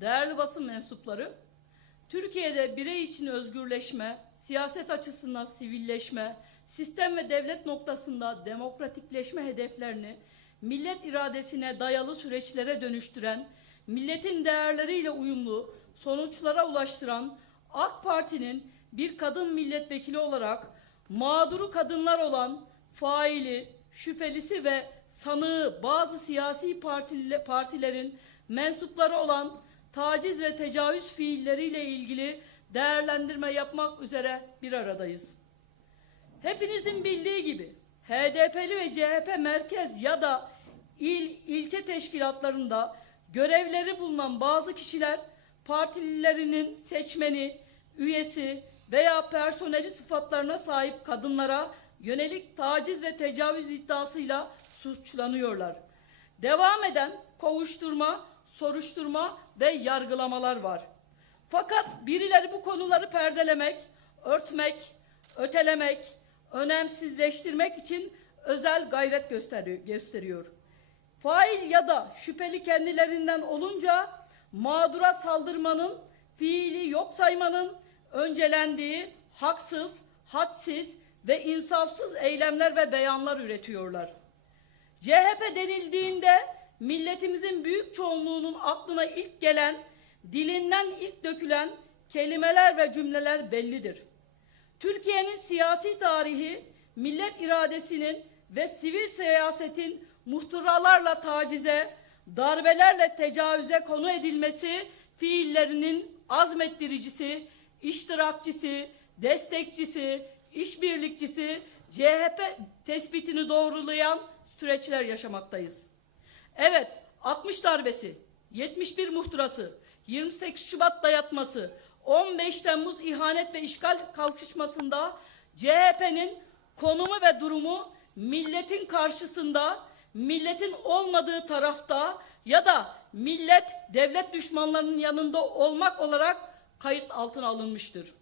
Değerli basın mensupları, Türkiye'de birey için özgürleşme, siyaset açısından sivilleşme, sistem ve devlet noktasında demokratikleşme hedeflerini millet iradesine dayalı süreçlere dönüştüren, milletin değerleriyle uyumlu sonuçlara ulaştıran AK Parti'nin bir kadın milletvekili olarak mağduru kadınlar olan faili, şüphelisi ve sanığı bazı siyasi partili- partilerin mensupları olan taciz ve tecavüz fiilleriyle ilgili değerlendirme yapmak üzere bir aradayız. Hepinizin bildiği gibi HDP'li ve CHP merkez ya da il ilçe teşkilatlarında görevleri bulunan bazı kişiler partililerinin seçmeni, üyesi veya personeli sıfatlarına sahip kadınlara yönelik taciz ve tecavüz iddiasıyla suçlanıyorlar. Devam eden kovuşturma, soruşturma ve yargılamalar var. Fakat birileri bu konuları perdelemek, örtmek, ötelemek, önemsizleştirmek için özel gayret gösteriyor. Fail ya da şüpheli kendilerinden olunca mağdura saldırmanın, fiili yok saymanın öncelendiği haksız, hadsiz ve insafsız eylemler ve beyanlar üretiyorlar. CHP denildiğinde milletimizin büyük çoğunluğunun aklına ilk gelen, dilinden ilk dökülen kelimeler ve cümleler bellidir. Türkiye'nin siyasi tarihi, millet iradesinin ve sivil siyasetin muhtıralarla tacize, darbelerle tecavüze konu edilmesi fiillerinin azmettiricisi, iştirakçısı, destekçisi, işbirlikçisi, CHP tespitini doğrulayan süreçler yaşamaktayız. Evet, 60 darbesi, 71 muhtırası, 28 Şubat dayatması, 15 Temmuz ihanet ve işgal kalkışmasında CHP'nin konumu ve durumu milletin karşısında, milletin olmadığı tarafta ya da millet devlet düşmanlarının yanında olmak olarak kayıt altına alınmıştır.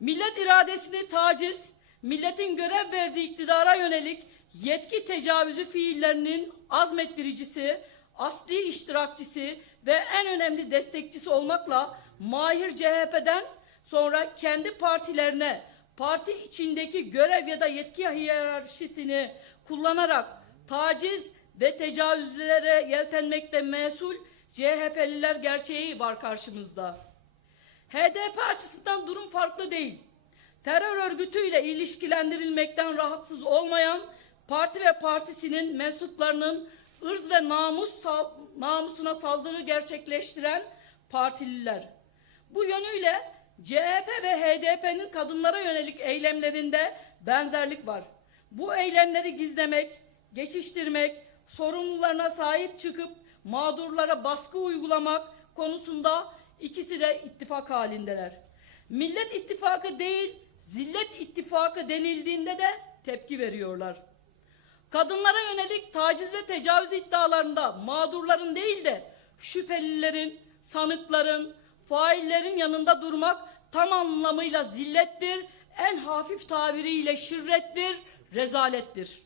Millet iradesini taciz, milletin görev verdiği iktidara yönelik yetki tecavüzü fiillerinin azmettiricisi, asli iştirakçısı ve en önemli destekçisi olmakla Mahir CHP'den sonra kendi partilerine parti içindeki görev ya da yetki hiyerarşisini kullanarak taciz ve tecavüzlere yeltenmekte mesul CHP'liler gerçeği var karşımızda. HDP açısından durum farklı değil. Terör örgütüyle ilişkilendirilmekten rahatsız olmayan parti ve partisinin mensuplarının ırz ve namus sal- namusuna saldırı gerçekleştiren partililer. Bu yönüyle CHP ve HDP'nin kadınlara yönelik eylemlerinde benzerlik var. Bu eylemleri gizlemek, geçiştirmek, sorumlularına sahip çıkıp mağdurlara baskı uygulamak konusunda ikisi de ittifak halindeler. Millet ittifakı değil, zillet ittifakı denildiğinde de tepki veriyorlar. Kadınlara yönelik taciz ve tecavüz iddialarında mağdurların değil de şüphelilerin, sanıkların, faillerin yanında durmak tam anlamıyla zillettir, en hafif tabiriyle şirrettir, rezalettir.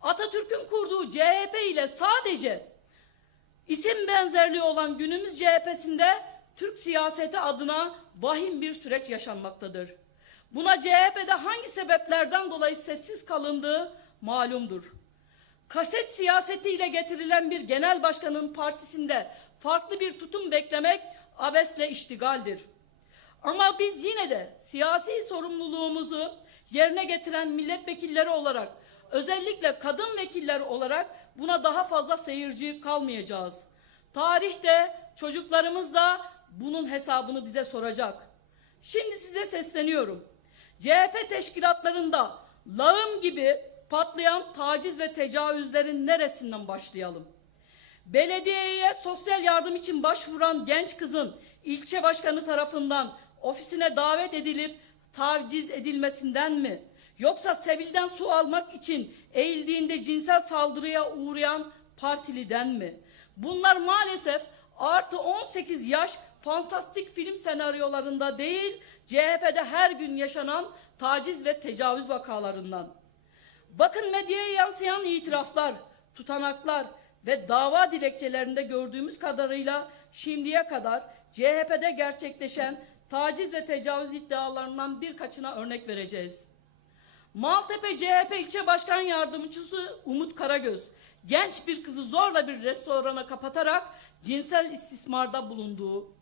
Atatürk'ün kurduğu CHP ile sadece isim benzerliği olan günümüz CHP'sinde Türk siyaseti adına vahim bir süreç yaşanmaktadır. Buna CHP'de hangi sebeplerden dolayı sessiz kalındığı malumdur. Kaset siyasetiyle getirilen bir genel başkanın partisinde farklı bir tutum beklemek abesle iştigaldir. Ama biz yine de siyasi sorumluluğumuzu yerine getiren milletvekilleri olarak özellikle kadın vekiller olarak buna daha fazla seyirci kalmayacağız. Tarihte çocuklarımız da bunun hesabını bize soracak. Şimdi size sesleniyorum. CHP teşkilatlarında lağım gibi patlayan taciz ve tecavüzlerin neresinden başlayalım? Belediyeye sosyal yardım için başvuran genç kızın ilçe başkanı tarafından ofisine davet edilip taciz edilmesinden mi? Yoksa Sebil'den su almak için eğildiğinde cinsel saldırıya uğrayan partiliden mi? Bunlar maalesef artı 18 yaş fantastik film senaryolarında değil, CHP'de her gün yaşanan taciz ve tecavüz vakalarından. Bakın medyaya yansıyan itiraflar, tutanaklar ve dava dilekçelerinde gördüğümüz kadarıyla şimdiye kadar CHP'de gerçekleşen taciz ve tecavüz iddialarından birkaçına örnek vereceğiz. Maltepe CHP ilçe başkan yardımcısı Umut Karagöz, genç bir kızı zorla bir restorana kapatarak cinsel istismarda bulunduğu,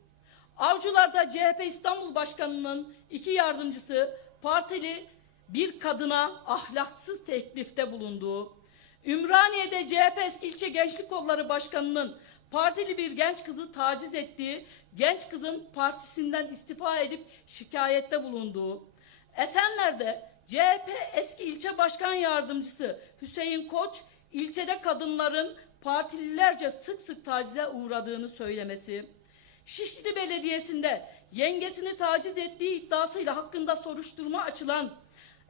Avcılar'da CHP İstanbul Başkanı'nın iki yardımcısı partili bir kadına ahlaksız teklifte bulunduğu, Ümraniye'de CHP eski ilçe gençlik kolları başkanının partili bir genç kızı taciz ettiği, genç kızın partisinden istifa edip şikayette bulunduğu, Esenler'de CHP eski ilçe başkan yardımcısı Hüseyin Koç, ilçede kadınların partililerce sık sık tacize uğradığını söylemesi, Şişli Belediyesi'nde yengesini taciz ettiği iddiasıyla hakkında soruşturma açılan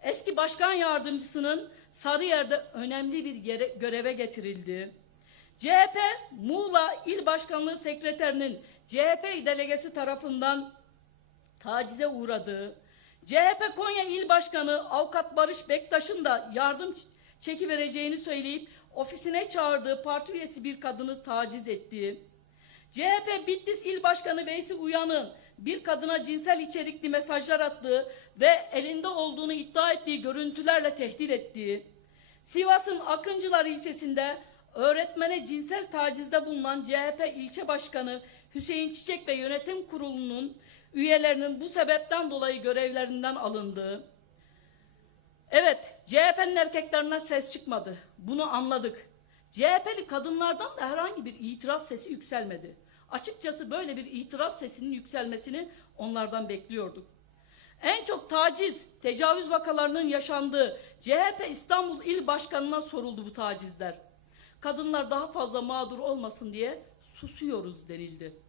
eski başkan yardımcısının Sarıyer'de önemli bir yere, göreve getirildi. CHP Muğla İl Başkanlığı Sekreterinin CHP delegesi tarafından tacize uğradığı, CHP Konya İl Başkanı Avukat Barış Bektaş'ın da yardım ç- çekivereceğini söyleyip ofisine çağırdığı parti üyesi bir kadını taciz ettiği, CHP Bitlis İl Başkanı Veysi Uyan'ın bir kadına cinsel içerikli mesajlar attığı ve elinde olduğunu iddia ettiği görüntülerle tehdit ettiği, Sivas'ın Akıncılar ilçesinde öğretmene cinsel tacizde bulunan CHP ilçe başkanı Hüseyin Çiçek ve yönetim kurulunun üyelerinin bu sebepten dolayı görevlerinden alındığı, Evet, CHP'nin erkeklerine ses çıkmadı. Bunu anladık. CHP'li kadınlardan da herhangi bir itiraz sesi yükselmedi. Açıkçası böyle bir itiraz sesinin yükselmesini onlardan bekliyorduk. En çok taciz, tecavüz vakalarının yaşandığı CHP İstanbul İl Başkanı'na soruldu bu tacizler. Kadınlar daha fazla mağdur olmasın diye susuyoruz denildi.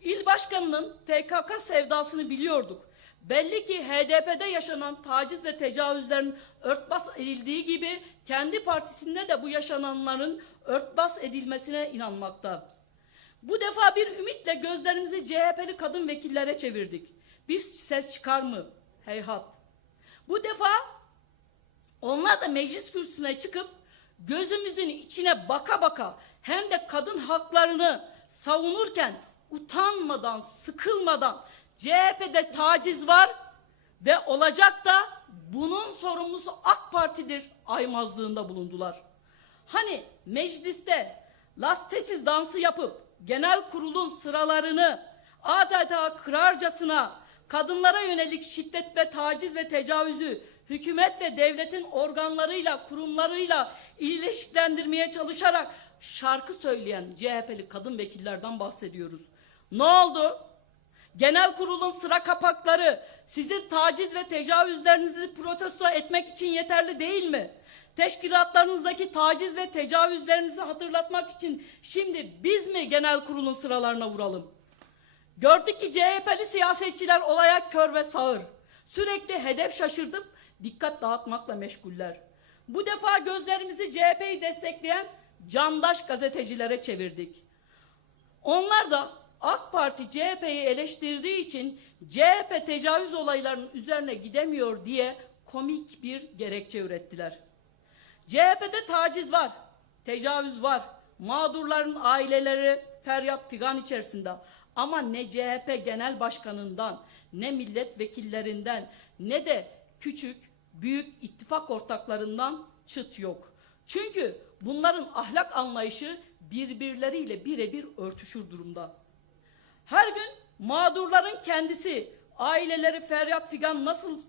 İl başkanının PKK sevdasını biliyorduk. Belli ki HDP'de yaşanan taciz ve tecavüzlerin örtbas edildiği gibi kendi partisinde de bu yaşananların örtbas edilmesine inanmakta. Bu defa bir ümitle gözlerimizi CHP'li kadın vekillere çevirdik. Bir ses çıkar mı? Heyhat. Bu defa onlar da meclis kürsüsüne çıkıp gözümüzün içine baka baka hem de kadın haklarını savunurken utanmadan, sıkılmadan CHP'de taciz var ve olacak da bunun sorumlusu AK Parti'dir aymazlığında bulundular. Hani mecliste lastesiz dansı yapıp genel kurulun sıralarını adeta kırarcasına kadınlara yönelik şiddet ve taciz ve tecavüzü hükümet ve devletin organlarıyla, kurumlarıyla ilişkilendirmeye çalışarak şarkı söyleyen CHP'li kadın vekillerden bahsediyoruz. Ne oldu? Genel kurulun sıra kapakları sizin taciz ve tecavüzlerinizi protesto etmek için yeterli değil mi? Teşkilatlarınızdaki taciz ve tecavüzlerinizi hatırlatmak için şimdi biz mi genel kurulun sıralarına vuralım? Gördük ki CHP'li siyasetçiler olaya kör ve sağır. Sürekli hedef şaşırtıp dikkat dağıtmakla meşguller. Bu defa gözlerimizi CHP'yi destekleyen candaş gazetecilere çevirdik. Onlar da AK Parti CHP'yi eleştirdiği için CHP tecavüz olaylarının üzerine gidemiyor diye komik bir gerekçe ürettiler. CHP'de taciz var, tecavüz var, mağdurların aileleri feryat figan içerisinde. Ama ne CHP genel başkanından, ne milletvekillerinden, ne de küçük, büyük ittifak ortaklarından çıt yok. Çünkü bunların ahlak anlayışı birbirleriyle birebir örtüşür durumda. Her gün mağdurların kendisi, aileleri feryat figan nasıl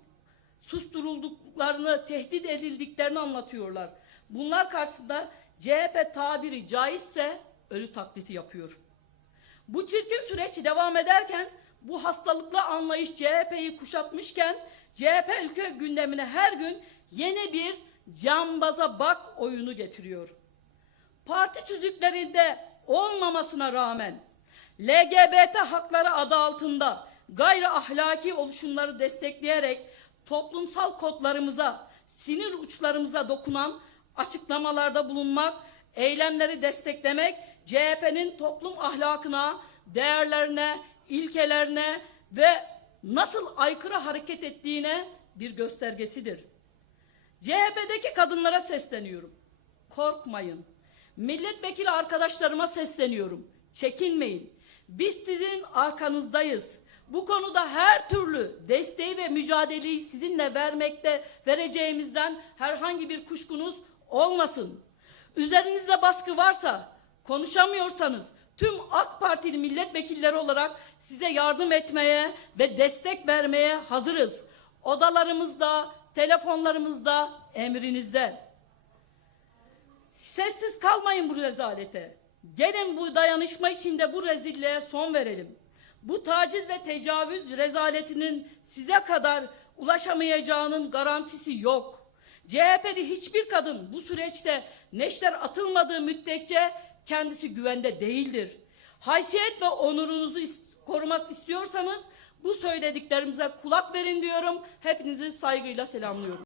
susturulduklarını, tehdit edildiklerini anlatıyorlar. Bunlar karşısında CHP tabiri caizse ölü taklidi yapıyor. Bu çirkin süreç devam ederken bu hastalıklı anlayış CHP'yi kuşatmışken CHP ülke gündemine her gün yeni bir cambaza bak oyunu getiriyor. Parti tüzüklerinde olmamasına rağmen LGBT hakları adı altında gayri ahlaki oluşumları destekleyerek toplumsal kodlarımıza, sinir uçlarımıza dokunan açıklamalarda bulunmak, eylemleri desteklemek CHP'nin toplum ahlakına, değerlerine, ilkelerine ve nasıl aykırı hareket ettiğine bir göstergesidir. CHP'deki kadınlara sesleniyorum. Korkmayın. Milletvekili arkadaşlarıma sesleniyorum. Çekinmeyin. Biz sizin arkanızdayız. Bu konuda her türlü desteği ve mücadeleyi sizinle vermekte vereceğimizden herhangi bir kuşkunuz olmasın. Üzerinizde baskı varsa, konuşamıyorsanız tüm AK Partili milletvekilleri olarak size yardım etmeye ve destek vermeye hazırız. Odalarımızda, telefonlarımızda, emrinizde. Sessiz kalmayın bu rezalete. Gelin bu dayanışma içinde bu rezilliğe son verelim. Bu taciz ve tecavüz rezaletinin size kadar ulaşamayacağının garantisi yok. CHP'li hiçbir kadın bu süreçte neşter atılmadığı müddetçe kendisi güvende değildir. Haysiyet ve onurunuzu korumak istiyorsanız bu söylediklerimize kulak verin diyorum. Hepinizi saygıyla selamlıyorum.